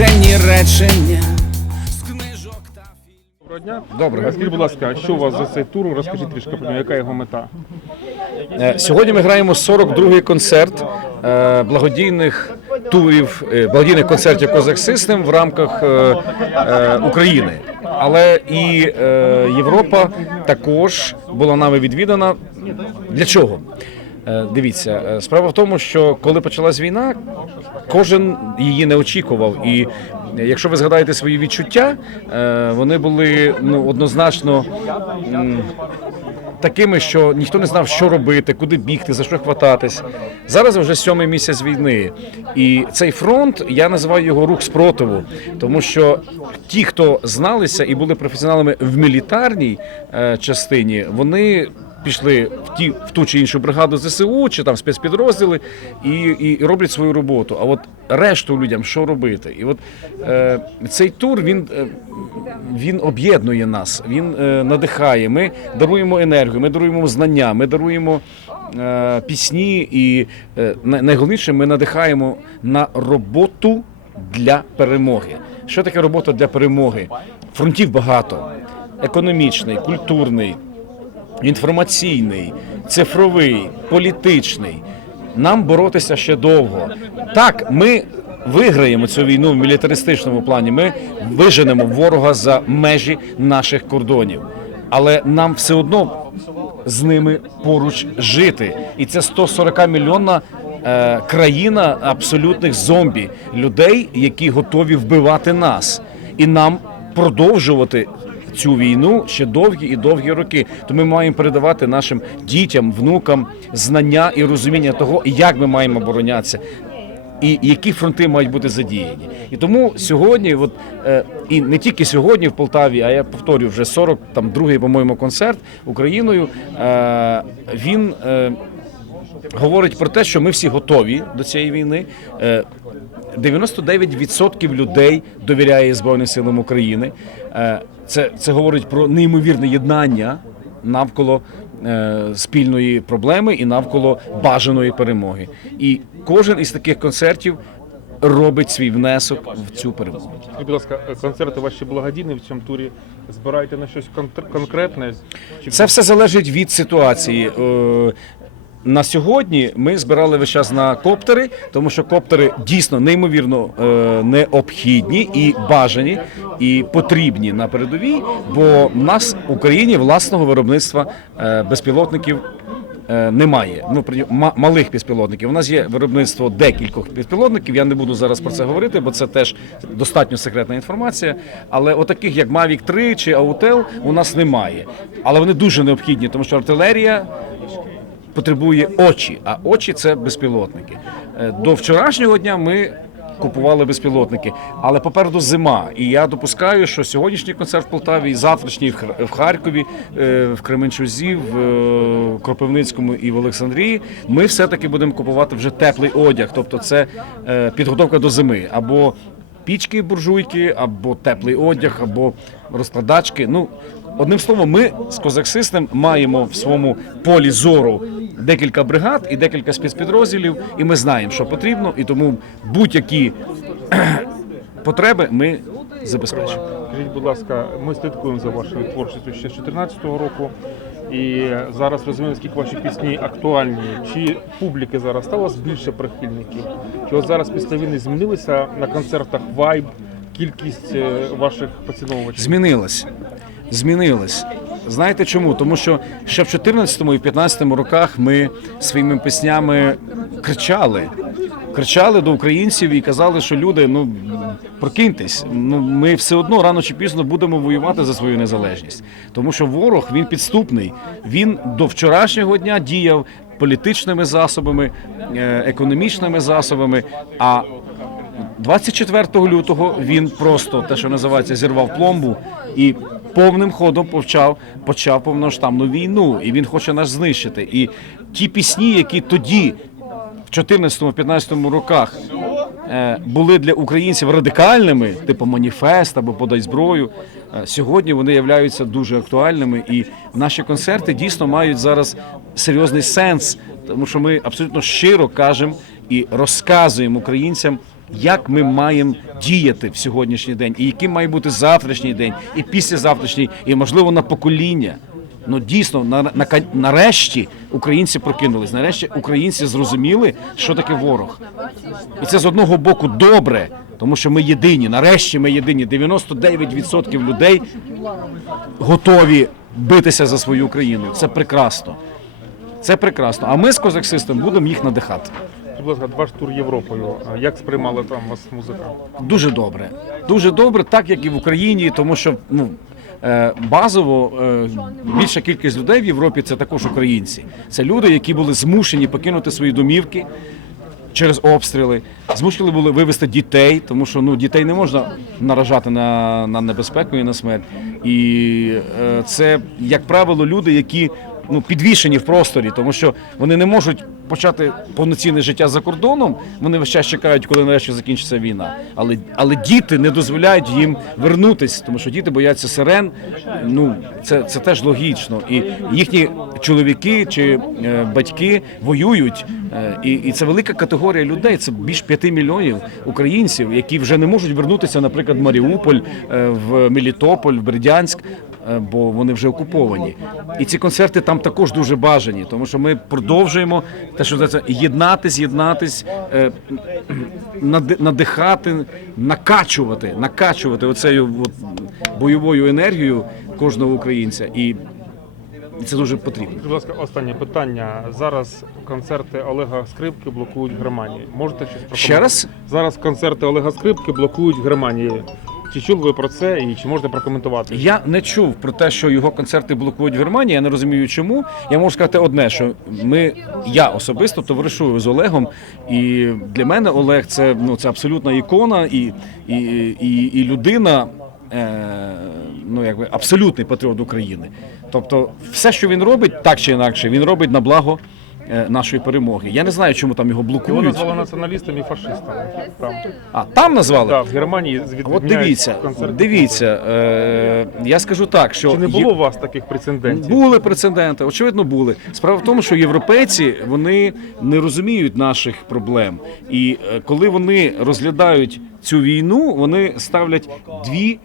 скажені речення з книжок та фільмів. Доброго дня. Добре. А Скажіть, будь ласка, що у вас за цей тур? Розкажіть трішки про нього, яка його мета? Е, Сьогодні ми граємо 42-й концерт е, благодійних турів, е, благодійних концертів Козак Систем в рамках України. Але і Європа також була нами відвідана. Для чого? Е, Дивіться, е, справа в тому, що коли почалась війна, кожен її не очікував. І е, якщо ви згадаєте свої відчуття, вони були ну однозначно. такими, що ніхто не знав, що робити, куди бігти, за що хвататись. Зараз вже сьомий місяць війни, і цей фронт я називаю його рух спротиву, тому що ті, хто зналися і були професіоналами в мілітарній частині, вони. Пішли в ті в ту чи іншу бригаду ЗСУ чи там спецпідрозділи і, і, і роблять свою роботу. А от решту людям що робити? І от е, цей тур він, е, він об'єднує нас, він е, надихає. Ми даруємо енергію, ми даруємо знання, ми даруємо е, пісні, і е, найголовніше, ми надихаємо на роботу для перемоги. Що таке робота для перемоги? Фронтів багато: економічний, культурний, інформаційний, цифровий, політичний. Нам боротися ще довго. Так, ми виграємо цю війну в мілітаристичному плані. Ми виженемо ворога за межі наших кордонів. Але нам все одно з ними поруч жити. І це 140 мільйонна е, країна абсолютних зомбі, людей, які готові вбивати нас. І нам продовжувати цю війну ще довгі і довгі роки. То ми маємо передавати нашим дітям, внукам знання і розуміння того, як ми маємо оборонятися. І які фронти мають бути задіяні, і тому сьогодні, от е, і не тільки сьогодні в Полтаві, а я повторюю, вже 40, там другий, по-моєму, концерт Україною. Е, він е, говорить про те, що ми всі готові до цієї війни. Е, 99% людей довіряє Збройним силам України. Е, Це, це говорить про неймовірне єднання навколо е, спільної проблеми і навколо бажаної перемоги. І кожен із таких концертів робить свій внесок в цю перемогу. Будь ласка, концерти ваші благодійні в цьому турі збираєте на щось кон- конкретне? Чи Це все залежить від ситуації. На сьогодні ми збирали весь час на коптери, тому що коптери дійсно неймовірно е, необхідні і бажані, і потрібні на передовій, бо в нас в Україні власного виробництва е, безпілотників. е, Немає ну малих безпілотників. У нас є виробництво декількох безпілотників. Я не буду зараз про це говорити, бо це теж достатньо секретна інформація. Але отаких як Mavic 3 чи Autel у нас немає. Але вони дуже необхідні, тому що артилерія потребує очі, а очі це безпілотники. Е, До вчорашнього дня ми купували безпілотники, але попереду зима. І я допускаю, що сьогоднішній концерт в Полтаві, і завтрашній в в Харкові, е, в Кременчузі, в е, Кропивницькому і в Олександрії. Ми все-таки будемо купувати вже теплий одяг, тобто це підготовка до зими або пічки, буржуйки, або теплий одяг, або розкладачки. Ну одним словом, ми з Козаксистем маємо в своєму полі зору декілька бригад і декілька спецпідрозділів, і ми знаємо, що потрібно, і тому будь-які потреби ми забезпечимо. Скажіть, будь ласка, ми слідкуємо за вашою творчістю ще з 2014 року. І зараз розуміємо, скільки ваші пісні актуальні. Чи публіки зараз стало більше прихильників? Чи от зараз після війни змінилися на концертах вайб, кількість е, ваших поціновувачів? Змінилось. Змінилось. Знаєте чому? Тому що ще в 14 і в 15 роках ми своїми піснями кричали. Кричали до українців і казали, що люди, ну прокиньтесь, ну ми все одно рано чи пізно будемо воювати за свою незалежність. Тому що ворог він підступний. Він до вчорашнього дня діяв політичними засобами, е, економічними засобами. А 24 лютого він просто те, що називається, зірвав пломбу і повним ходом почав почав повноштабну війну. І він хоче нас знищити. І ті пісні, які тоді, в 14-15 роках, е, були для українців радикальними, типу маніфест або подай зброю. е, Сьогодні вони являються дуже актуальними, і наші концерти дійсно мають зараз серйозний сенс, тому що ми абсолютно щиро кажемо і розказуємо українцям як ми маємо діяти в сьогоднішній день, і яким має бути завтрашній день, і післязавтрашній, і можливо на покоління. Ну дійсно, на, на, нарешті українці прокинулись. Нарешті українці зрозуміли, що таке ворог. І це з одного боку добре, тому що ми єдині. Нарешті ми єдині. 99% людей готові битися за свою країну. Це прекрасно. Це прекрасно. А ми з козаксистом будемо їх надихати. Будь ласка, ваш тур Європою. Як сприймала там вас музика? Дуже добре. Дуже добре, так як і в Україні, тому що ну. е, Базово е, більша кількість людей в Європі це також українці. Це люди, які були змушені покинути свої домівки через обстріли, змушені були вивезти дітей, тому що ну дітей не можна наражати на, на небезпеку і на смерть. І е, це, як правило, люди, які ну підвішені в просторі, тому що вони не можуть почати повноцінне життя за кордоном. Вони весь час чекають, коли нарешті закінчиться війна. Але але діти не дозволяють їм вернутись, тому що діти бояться сирен. Ну це, це теж логічно. І їхні чоловіки чи е, батьки воюють. Е, і, і це велика категорія людей. Це більш п'яти мільйонів українців, які вже не можуть вернутися, наприклад, в Маріуполь, е, в Мелітополь, в Бердянськ. Е, Бо вони вже окуповані, і ці концерти там також дуже бажані, тому що ми продовжуємо те, що називається, єднатись, єднатись, е, надихати, накачувати, накачувати оцею от бойовою енергією кожного українця, і це дуже потрібно. Будь ласка, останнє питання. Зараз концерти Олега Скрипки блокують Германії. Можете щось прокоментувати? Ще раз Зараз концерти Олега Скрипки блокують Германії. Чи чули ви про це і чи можете прокоментувати? Я не чув про те, що його концерти блокують в Германії. Я не розумію, чому. Я можу сказати одне, що ми, я особисто товаришую з Олегом, і для мене Олег це ну це абсолютна ікона і, і, і, і людина. Е, ну, якби абсолютний патріот України. Тобто, все, що він робить, так чи інакше, він робить на благо нашої перемоги. Я не знаю, чому там його Його блокують. назвали націоналістом і фашистом. Там. А там назвали? Так, в Германії От дивіться, дивіться. Е, я скажу так, що Чи не було у вас таких прецедентів? Були прецеденти, очевидно, були. Справа в тому, що європейці вони не розуміють наших проблем. І е, коли вони розглядають цю війну, вони ставлять дві.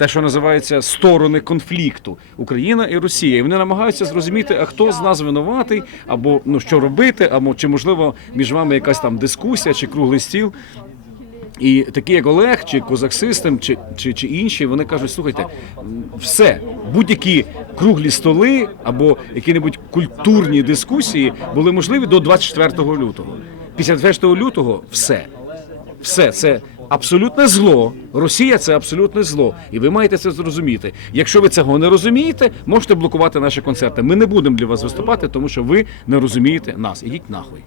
Те, що називається сторони конфлікту Україна і Росія, і вони намагаються зрозуміти, а хто з нас винуватий, або ну що робити, або чи можливо між вами якась там дискусія чи круглий стіл. І такі, як Олег, чи Козак Систем, чи, чи, чи інші, вони кажуть: слухайте, все, будь-які круглі столи або які-небудь культурні дискусії були можливі до 24 лютого. Після 24 лютого все. Все це абсолютне зло. Росія це абсолютне зло. І ви маєте це зрозуміти. Якщо ви цього не розумієте, можете блокувати наші концерти. Ми не будемо для вас виступати, тому що ви не розумієте нас. Ідіть нахуй.